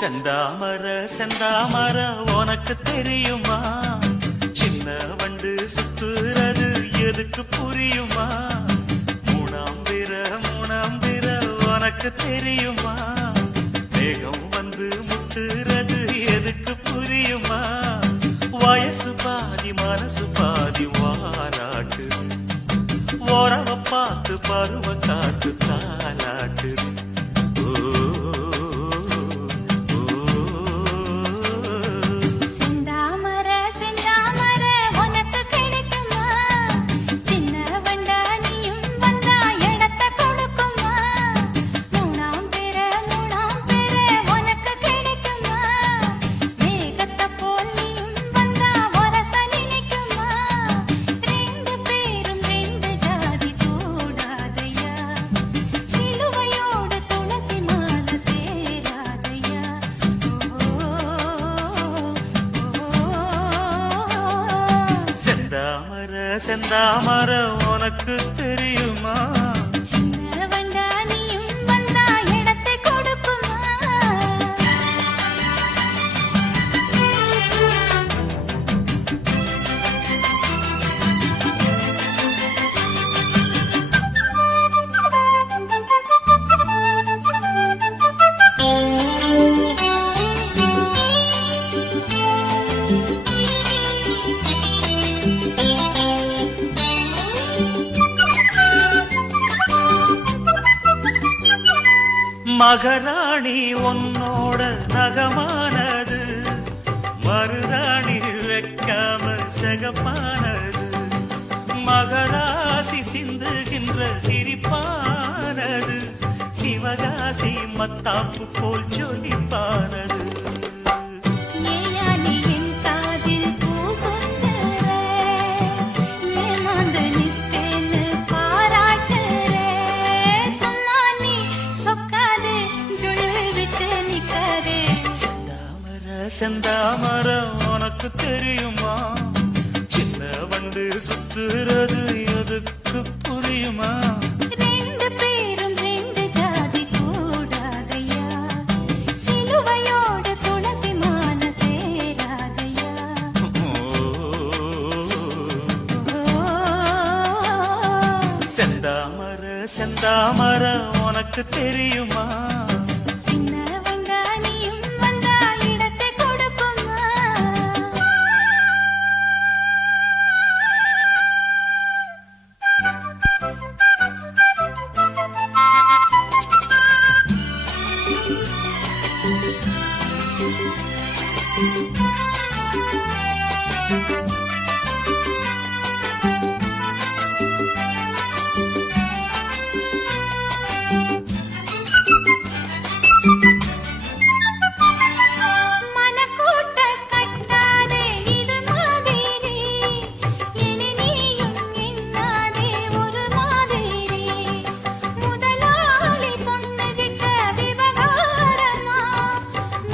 செந்தாமர செந்தாமர உனக்கு தெரியுமா சின்ன வண்டு சுத்துறது எதுக்கு புரியுமா மூணாம் பிற உனக்கு தெரியுமா வேகம் வந்து முத்துறது எதுக்கு புரியுமா வயசு பாதி மனசு பாதி வாராட்டு உறவ பார்த்து பருவ காத்து தாலாட்டு செந்தாமர செந்தாமர உனக்கு கிடைக்குமா சின்ன வண்டா நீயும் வந்தா இடத்த கொடுக்குமா மூணாம் பிற உனக்கு கிடைக்குமா மேகத்தை போல் நீயும் வந்தா வரச நினைக்குமா ரெண்டு பேரும் ரெண்டு ஜாதி கூடாதையா சிலுவையோடு துளசி மாலை சேராதையா செந்தாமர செந்தாமர உனக்கு தெரியுமா சின்ன வண்டா நீயும் வந்தா இடத்தை கொடுக்குமா மகராணி உன்னோட நகமானது மருதாணி வைக்காம சகப்பானது மகராசி சிந்துகின்ற சிரிப்பானது சிவகாசி மத்தாப்பு போல் ஜொலிப்பானது ஏயானே என் காதில் பூ சொத்துற ஏமாந்து நிற்பேன்னு பாராட்டுற சும்மா நீ சொக்காதே ஜொல்லு விட்டு நிக்காதே செந்தாமர செந்தாமர உனக்கு தெரியுமா சின்ன வண்டு சுத்துறது எதுக்கு புரியுமா ரெண்டு பேரும் ரெண்டு ஜாதி கூடாதையா சிலுவையோடு துளசி மாலை சேராதையா செந்தாமர செந்தாமர உனக்கு தெரியுமா சின்ன வண்டா நீயும் வந்தா இடத்தை கொடுக்குமா மனக்கூட்ட கட்டாதே இது மாதிரி இனி நீயும் எண்ணாதே ஒரு மாதிரி முதலாளி பொண்ணுகிட்ட விவகாரமா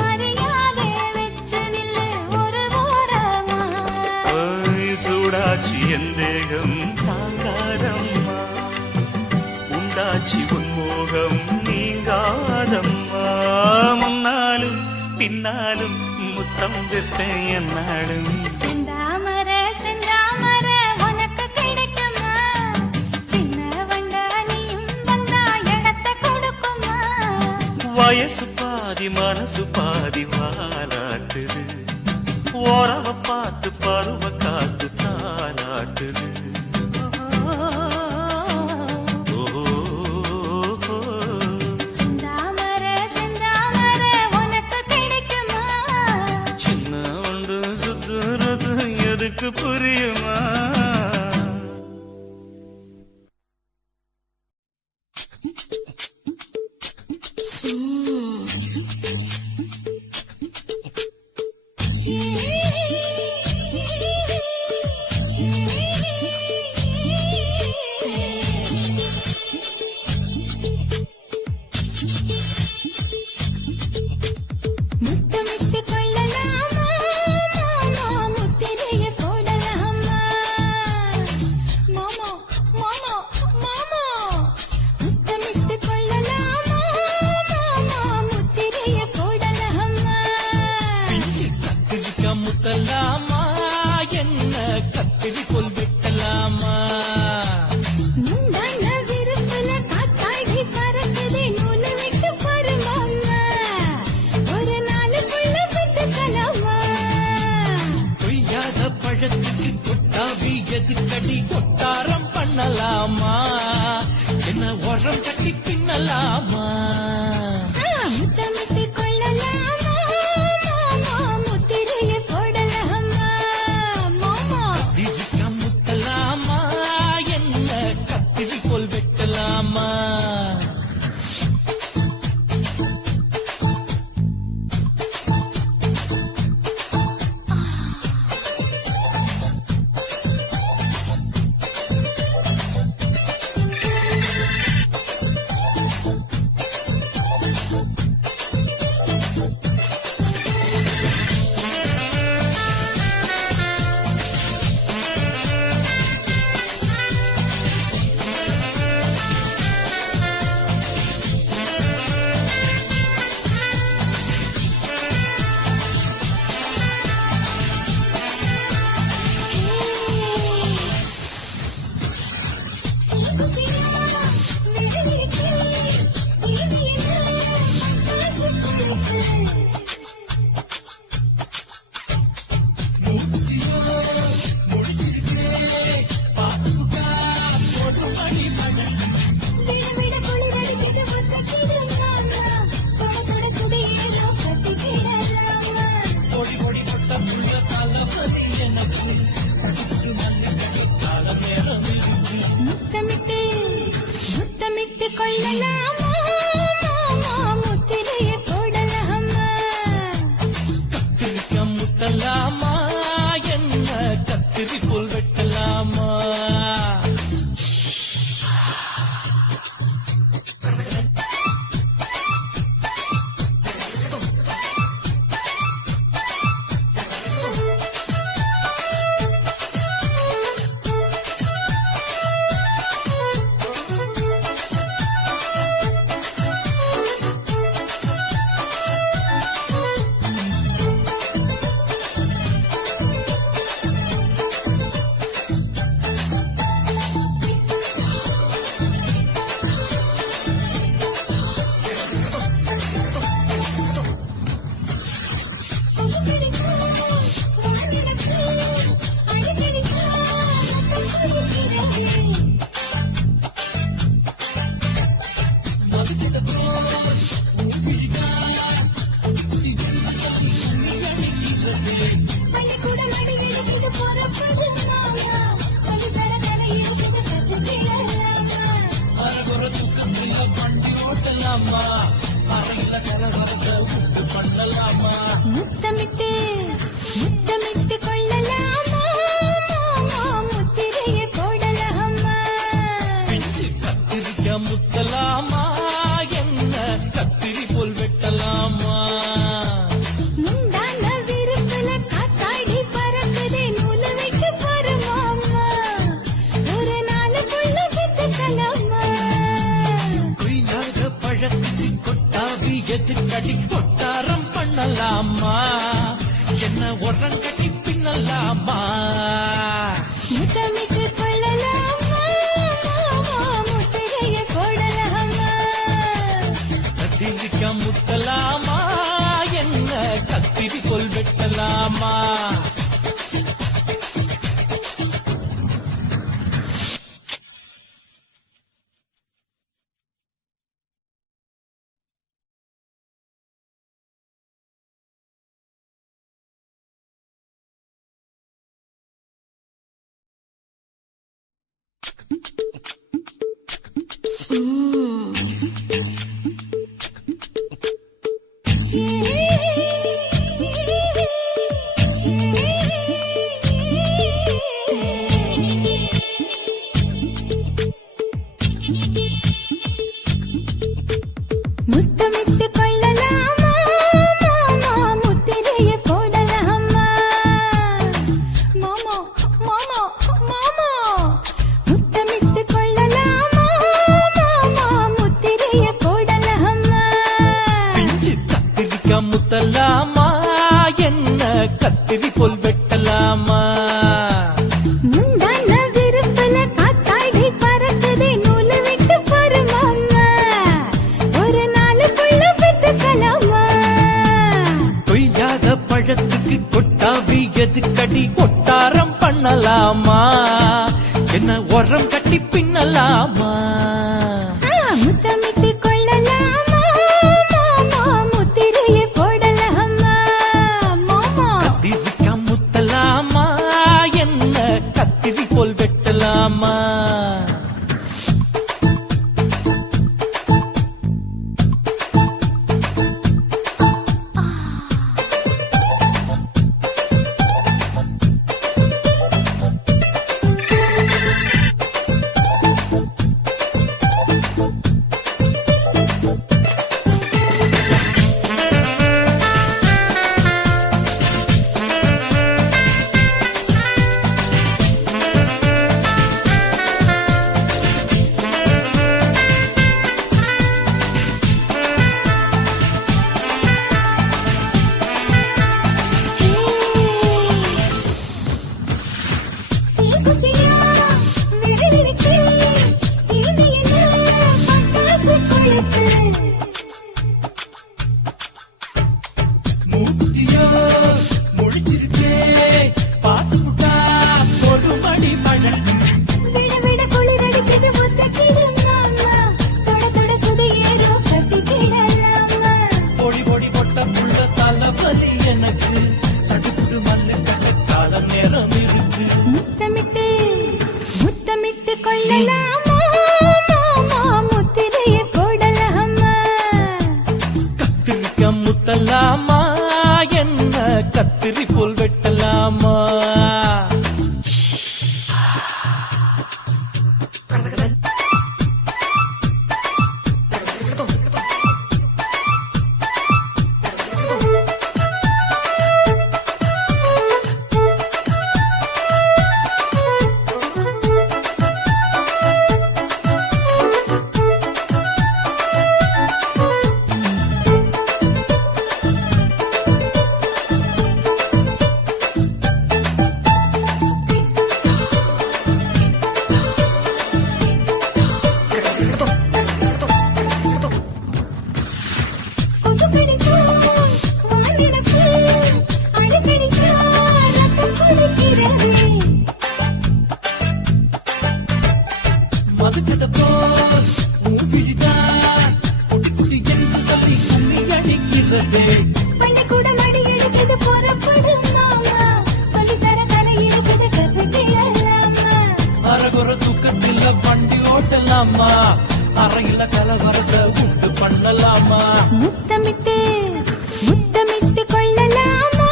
மரியாதை வச்சு நில்லு ஒரு ஓரமா சூடாச்சி எந்தேகம் தாங்காதம்மா உண்டாச்சி உன்மோகம் நீங்காதம்மா முன்னாலும் பின்னாலும் முத்தம் விட்டேன் என்னாலும் செந்தாமர செந்தாமர உனக்கு கிடைக்குமா சின்ன வண்டா நீயும் வந்தா இடத்தை கொடுக்குமா வயசு பாதி மனசு பாதி வாலாட்டுது ஓரவ பார்த்து பருவ காத்து தாலாட்டுது செந்தாமர செந்தாமர உனக்கு கிடைக்குமா சின்ன ஒன்று சுத்துறது எதுக்கு புரியுமா முத்தமிட்டு முத்தமிட்டு கொள்ளலாமா முத்திரையை போடலாமா கத்திரிக்க முத்தலாமா என்ன கத்திரி போல் வெட்டலாமா முந்தான விருப்பல காத்தாடி பறக்குதே நூலை விட்டு பரமாமா ஒரு நாளுக்குள்ள வித்துக்கலாமா கொய்யாத பழத்துக்கு கொட்டாவி எதுக்கடி கொட்டாரம் பண்ணலாமா என்ன உரம் கட்டி பின்னலாமா முத்தமிட்டு கொள்ளலாமா முத்திரையை போடலாமா கத்திரிக்க முத்தலாமா என்ன கத்திரி போல் வெட்டலாமா முத்தமிட்டு கொள்ளலாமா முத்திரையை போடலாமா மாமா மாமா மாமா முத்தமிட்டு கொள்ளலாமா முத்திரையை போடலாமா பிஞ்சு கத்திரிக்க முத்தலாமா என்ன கத்திரி போல் வெட்டலாமா முந்தான விருப்பல காத்தாடி பறக்குதே நூலை விட்டு பரமாமா ஒரு நாளுக்குள்ள வித்துக்கலாமா கொய்யாத பழத்துக்கு கொட்டாவி எதுக்கடி கொட்டாரம் பண்ணலாமா என்ன உரம் கட்டி பின்னலாமா முத்தமிட்டு கொள்ளலாமா முத்திரையை போடலாமா மாமா கத்திரிக்க முத்தலாமா என்ன கத்திரி போல் வெட்டலாமா தீக்குச்சியா விரலிருக்கு இது என்ன பட்டாசு கொளுத்து மூத்தியா முடிச்சிருக்கே பார்த்து புட்டா ஒரு மணி பழக்கம் விட விட குளிர் அடிக்குது முத்தக்கிடு மாமா தொட தொட சுதையேறோ கட்டிக்கிடலாமா பொடி பொடி பொட்ட புள்ள தலைவலி எனக்கு சடுக்குடு மல்லு கட்ட காலம் நேரம் இருக்கு முத்தமிட்டு முத்தமிட்டு கொள்ளலாமா முத்திரையை போடலாமா கத்திரிக்க முத்தலாமா என்ன கத்திரி போல் வெட்டலாமா கொசு கடிக்கும் வாங்கிடப்பு அடிக்கடிக்கா ரத்தம் குளிக்கிறது மதுக்கத போல் மூவிழிதான் குட்டி குட்டி என்று சொல்லி கும்மி அடிக்கிறது பள்ளிக்கூட மடி எடுக்குது புறப்படும் மாமா சொல்லித்தர கலை இருக்குது கத்துக்கிடலாமா அரகுற தூக்கத்தில் வண்டி ஓட்டலாமா அறையில கலவரத்தை உண்டு பண்ணலாமா முத்தமிட்டு முத்தமிட்டு கொள்ளலாமா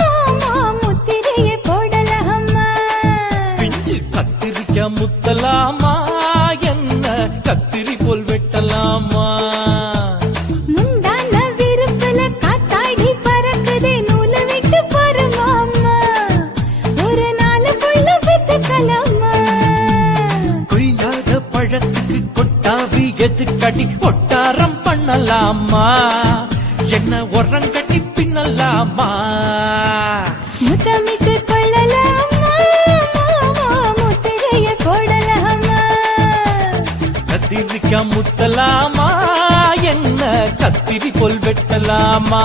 மாமா, முத்திரையை போடலாமா பிஞ்சு கத்திரிக்க முத்தலாமா என்ன கத்திரி போல் வெட்டலாமா முந்தான விருப்புல காத்தாடி பறக்குதே நூலை விட்டு போறமாமா ஒரு நாளுக்குள்ள பெத்துக்கலாமா கொய்யாத பழத்துக்கு கொட்டாவி எதுக்கடி ஒட்டாரம் பண்ணலாமா என்ன உரங்கட்டி பின்னலாமா முத்தமிட்டு கொள்ளலாமா மாமா, முத்திரையை போடலாமா கத்திரிக்க முத்தலாமா என்ன கத்திரி போல் வெட்டலாமா